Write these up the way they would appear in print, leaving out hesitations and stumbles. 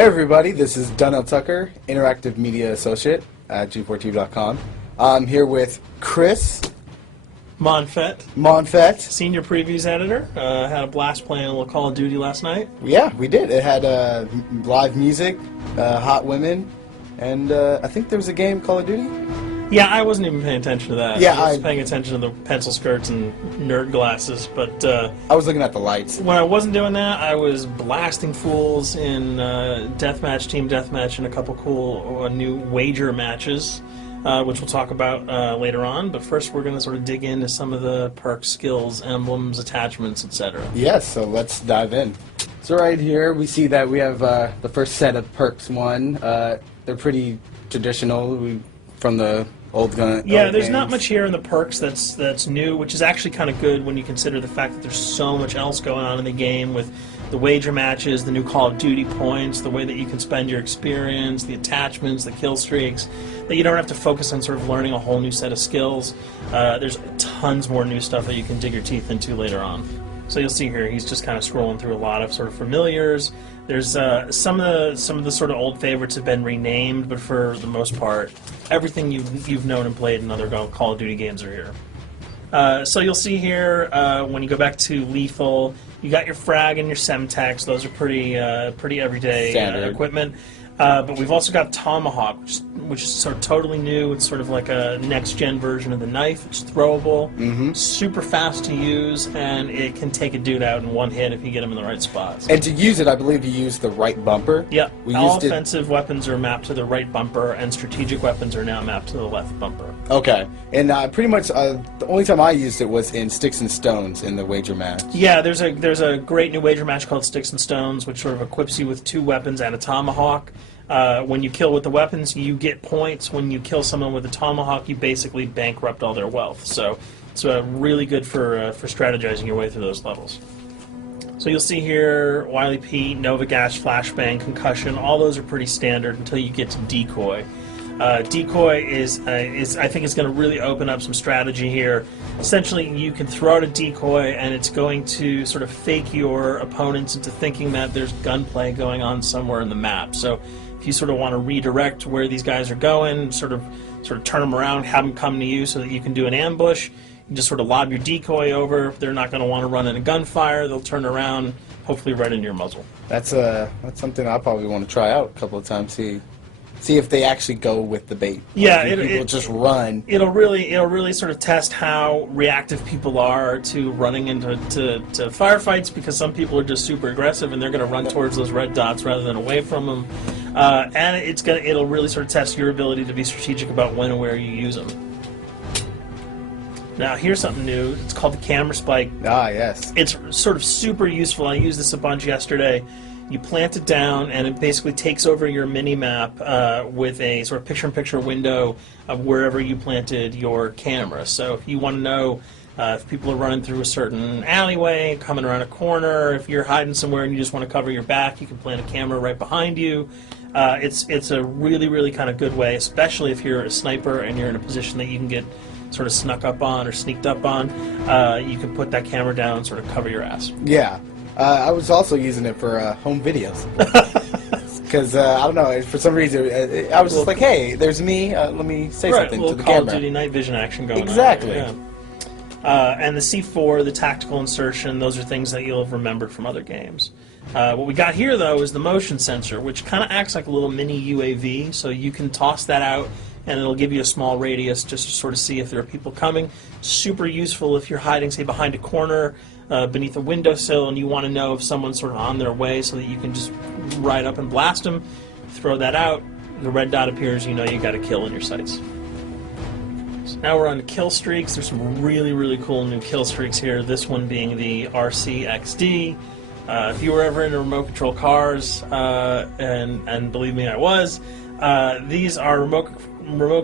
Hey everybody, this is Donnell Tucker, Interactive Media Associate at G4TV.com. I'm here with Chris Monfett, Senior Previews Editor. Had a blast playing a little Call of Duty last night. Yeah, we did. It had live music, hot women, and I think there was a game, Call of Duty? Yeah, I wasn't even paying attention to that. Yeah, I was paying attention to the pencil skirts and nerd glasses, but I was looking at the lights. When I wasn't doing that, I was blasting fools in deathmatch, team deathmatch, and a couple cool new wager matches, which we'll talk about later on. But first, we're going to sort of dig into some of the perks, skills, emblems, attachments, etc. Yes, so let's dive in. So right here, we see that we have the first set of perks one. They're pretty traditional from the old gun. Yeah, old there's games. not much here in the perks that's new, which is actually kind of good when you consider the fact that there's so much else going on in the game with the wager matches, the new Call of Duty points, the way that you can spend your experience, the attachments, the kill streaks, that you don't have to focus on sort of learning a whole new set of skills. There's tons more new stuff that you can dig your teeth into later on. So you'll see here, he's just kind of scrolling through a lot of sort of familiars. There's some of the sort of old favorites have been renamed, but for the most part, everything you've known and played in other Call of Duty games are here. So you'll see here when you go back to lethal, you got your frag and your semtex. Those are pretty everyday equipment. But we've also got Tomahawk, which is sort of totally new. It's sort of like a next-gen version of the knife. It's throwable, super fast to use, and it can take a dude out in one hit if you get him in the right spots. And to use it, I believe you use the right bumper. Yeah, all offensive weapons are mapped to the right bumper, and strategic weapons are now mapped to the left bumper. Okay, and pretty much the only time I used it was in Sticks and Stones in the wager match. Yeah, there's a great new wager match called Sticks and Stones, which sort of equips you with 2 weapons and a tomahawk. When you kill with the weapons, you get points. When you kill someone with a tomahawk, you basically bankrupt all their wealth. So it's really good for strategizing your way through those levels. So you'll see here, Wily Pete, Nova Gash, Flashbang, Concussion. All those are pretty standard until you get to Decoy. Decoy is I think it's going to really open up some strategy here. Essentially, you can throw out a decoy, and it's going to sort of fake your opponents into thinking that there's gunplay going on somewhere in the map. So if you sort of want to redirect where these guys are going, sort of turn them around, have them come to you so that you can do an ambush, you just sort of lob your decoy over. They're not going to want to run in a gunfire. They'll turn around, hopefully right into your muzzle. That's something I probably want to try out a couple of times. See if they actually go with the bait. Yeah, people just run. It'll really sort of test how reactive people are to running into firefights, because some people are just super aggressive and they're going to run towards those red dots rather than away from them. And it'll really sort of test your ability to be strategic about when and where you use them. Now here's something new. It's called the camera spike. Ah, yes. It's sort of super useful. I used this a bunch yesterday. You plant it down, and it basically takes over your mini-map with a sort of picture-in-picture window of wherever you planted your camera. So if you want to know if people are running through a certain alleyway, coming around a corner, if you're hiding somewhere and you just want to cover your back, you can plant a camera right behind you. It's a really kind of good way, especially if you're a sniper and you're in a position that you can get sort of snuck up on or sneaked up on. You can put that camera down and sort of cover your ass. Yeah. I was also using it for home videos. Because, I don't know, for some reason, I was just like, hey, there's me, let me say something to the camera. Call of Duty night vision action going on. Exactly. Yeah. And the C4, the tactical insertion, those are things that you'll have remembered from other games. What we got here, though, is the motion sensor, which kind of acts like a little mini UAV, so you can toss that out and it'll give you a small radius just to sort of see if there are people coming. Super useful if you're hiding, say, behind a corner, beneath a windowsill, and you want to know if someone's sort of on their way so that you can just ride up and blast them. Throw that out, the red dot appears, you know you got a kill in your sights. So now we're on to kill streaks. There's some really cool new kill streaks here, this one being the RCXD. If you were ever into remote control cars, and believe me, I was, these are remote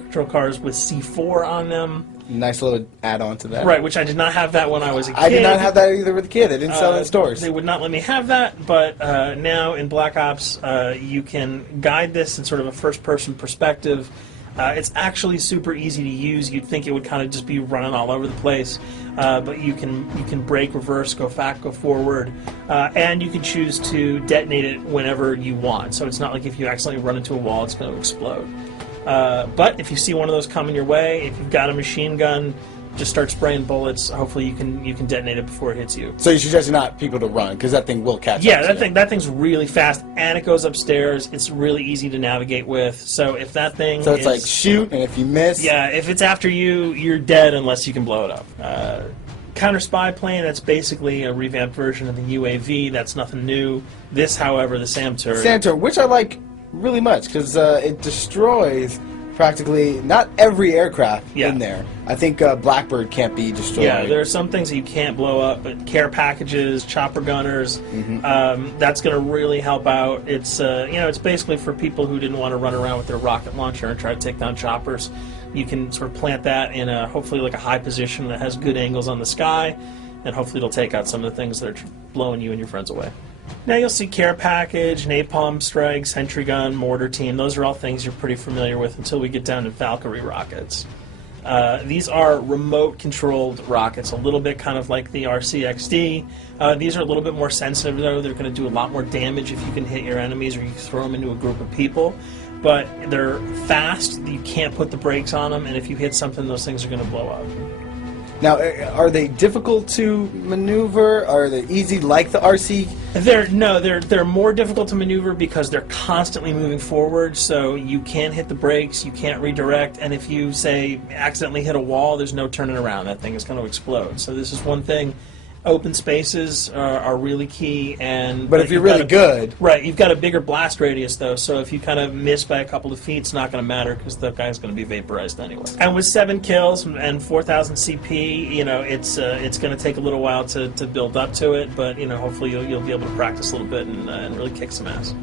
control cars with C4 on them. Nice little add-on to that. Right, which I did not have that when I was a kid. I did not have that either with a kid. They didn't sell it in stores. They would not let me have that, but now in Black Ops, you can guide this in sort of a first-person perspective. It's actually super easy to use. You'd think it would kind of just be running all over the place, but you can brake, reverse, go back, go forward, and you can choose to detonate it whenever you want. So it's not like if you accidentally run into a wall, it's going to explode. But if you see one of those coming your way, if you've got a machine gun, just start spraying bullets. Hopefully you can detonate it before it hits you. So you suggest not people to run, because that thing will catch Yeah, up to that thing's really fast, and it goes upstairs. It's really easy to navigate with. So if that thing So it's like shoot, and if you miss... Yeah, if it's after you, you're dead unless you can blow it up. Counter spy plane, that's basically a revamped version of the UAV. That's nothing new. This, however, the SAM turret. SAM turret, which I like really much, because it destroys practically not every aircraft in there. I think Blackbird can't be destroyed. Yeah, there are some things that you can't blow up, but care packages, chopper gunners, that's going to really help out. It's it's basically for people who didn't want to run around with their rocket launcher and try to take down choppers. You can sort of plant that in hopefully like a high position that has good angles on the sky, and hopefully it'll take out some of the things that are blowing you and your friends away. Now you'll see care package, napalm strike, sentry gun, mortar team. Those are all things you're pretty familiar with until we get down to Valkyrie rockets. These are remote-controlled rockets, a little bit kind of like the RCXD. These are a little bit more sensitive, though. They're going to do a lot more damage if you can hit your enemies or you throw them into a group of people. But they're fast, you can't put the brakes on them, and if you hit something, those things are going to blow up. Now, are they difficult to maneuver? Are they easy like the RC? They're more difficult to maneuver because they're constantly moving forward, so you can't hit the brakes, you can't redirect, and if you, say, accidentally hit a wall, there's no turning around. That thing is going to explode. So this is one thing. Open spaces are really key, but if you're really good, right? You've got a bigger blast radius, though, so if you kind of miss by a couple of feet, it's not going to matter because the guy's going to be vaporized anyway. And with 7 kills and 4,000 CP, it's going to take a little while to build up to it, but hopefully you'll be able to practice a little bit and really kick some ass.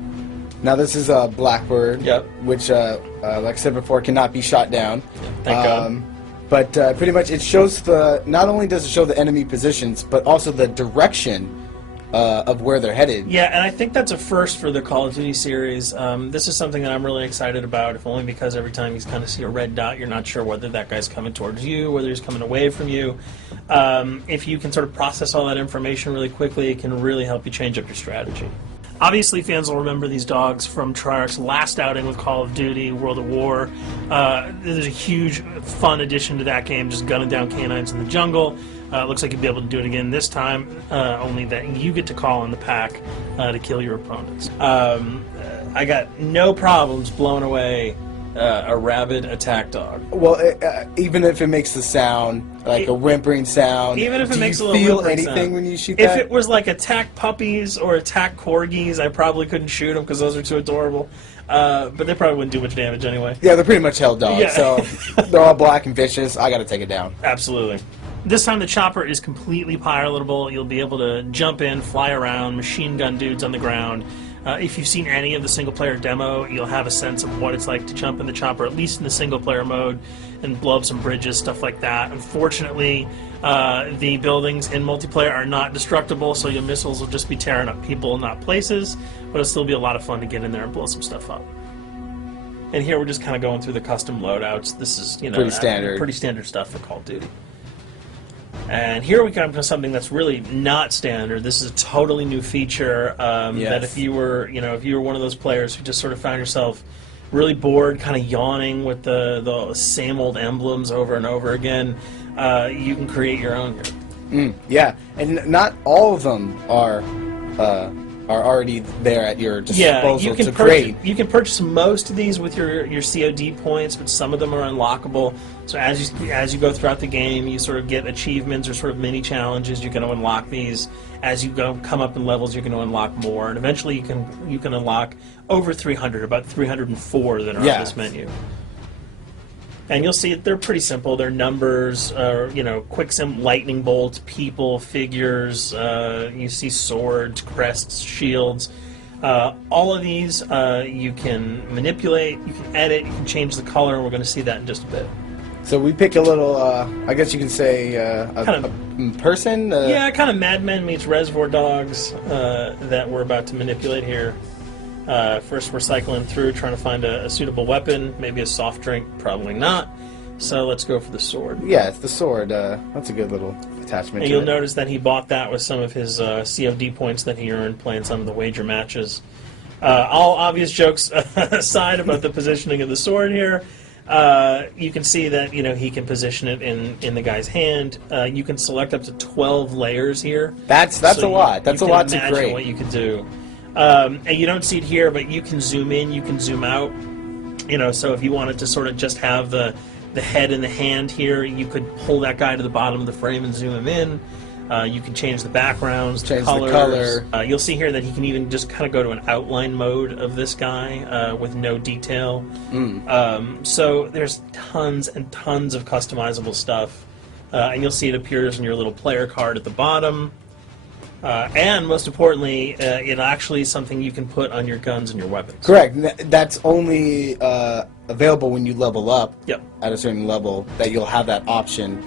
Now this is Blackbird, which, like I said before, cannot be shot down. Yeah, thank God. But pretty much it shows not only does it show the enemy positions, but also the direction of where they're headed. Yeah, and I think that's a first for the Call of Duty series. This is something that I'm really excited about, if only because every time you kind of see a red dot, you're not sure whether that guy's coming towards you, whether he's coming away from you. If you can sort of process all that information really quickly, it can really help you change up your strategy. Obviously, fans will remember these dogs from Treyarch's last outing with Call of Duty, World at War. There's a huge, fun addition to that game, just gunning down canines in the jungle. Looks like you'll be able to do it again this time, only that you get to call on the pack to kill your opponents. I got no problems blowing away a rabid attack dog. Well, even if it makes the sound, like a whimpering sound, even if it makes a little feel whimpering anything sound. when you shoot If that? it was like attack puppies or attack corgis, I probably couldn't shoot them because those are too adorable. But they probably wouldn't do much damage anyway. Yeah, they're pretty much held dogs, Yeah. so they're all black and vicious. I gotta take it down. Absolutely. This time the chopper is completely pilotable. You'll be able to jump in, fly around, machine gun dudes on the ground. If you've seen any of the single-player demo, you'll have a sense of what it's like to jump in the chopper, at least in the single-player mode, and blow up some bridges, stuff like that. Unfortunately, the buildings in multiplayer are not destructible, so your missiles will just be tearing up people, not places, but it'll still be a lot of fun to get in there and blow some stuff up. And here we're just kind of going through the custom loadouts. This is, pretty standard stuff for Call of Duty. And here we come to something that's really not standard. This is a totally new feature that if you were one of those players who just sort of found yourself really bored, kind of yawning with the same old emblems over and over again, you can create your own here. Yeah, and not all of them are already there at your disposal to create. You can purchase most of these with your COD points, but some of them are unlockable. So as you go throughout the game, you sort of get achievements or sort of mini challenges. You're going to unlock these. As you come up in levels, you're going to unlock more, and eventually you can unlock over 300, about 304 that are on this menu. And you'll see they're pretty simple. They're numbers, quick lightning bolts, people, figures. You see swords, crests, shields. All of these you can manipulate, you can edit, you can change the color, and we're going to see that in just a bit. So we pick a little, I guess you can say, a person? Yeah, kind of Mad Men meets Reservoir Dogs that we're about to manipulate here. First, we're cycling through, trying to find a suitable weapon. Maybe a soft drink, probably not. So let's go for the sword. Yeah, it's the sword. That's a good little attachment. And you'll notice that he bought that with some of his COD points that he earned playing some of the wager matches. All obvious jokes aside about the positioning of the sword here, you can see that he can position it in the guy's hand. You can select up to 12 layers here. That's a lot. That's a lot to imagine create. what you can do. And you don't see it here, but you can zoom in, you can zoom out. So if you wanted to sort of just have the head and the hand here, you could pull that guy to the bottom of the frame and zoom him in. You can change the backgrounds, change the the colors. color. You'll see here that he can even just kind of go to an outline mode of this guy with no detail. So there's tons and tons of customizable stuff. And you'll see it appears in your little player card at the bottom. And most importantly, it actually is something you can put on your guns and your weapons. Correct. That's only available when you level up Yep. at a certain level, that you'll have that option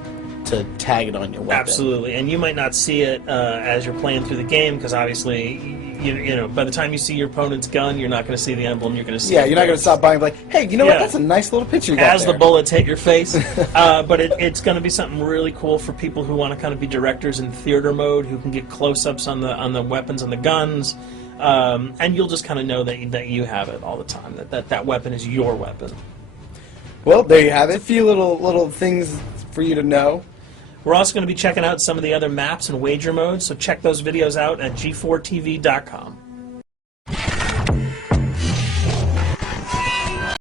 to tag it on your weapon. Absolutely, and you might not see it as you're playing through the game, because obviously, by the time you see your opponent's gun, you're not going to see the emblem. You're going to see. Yeah, you're not going to stop by and be like, hey, you know what? That's a nice little picture you got as there. the bullets hit your face. But it's going to be something really cool for people who want to kind of be directors in theater mode, who can get close-ups on the weapons and the guns, and you'll just kind of know that you have it all the time. That weapon is your weapon. Well, there you have it. A few little things for you to know. We're also going to be checking out some of the other maps and wager modes, so check those videos out at g4tv.com.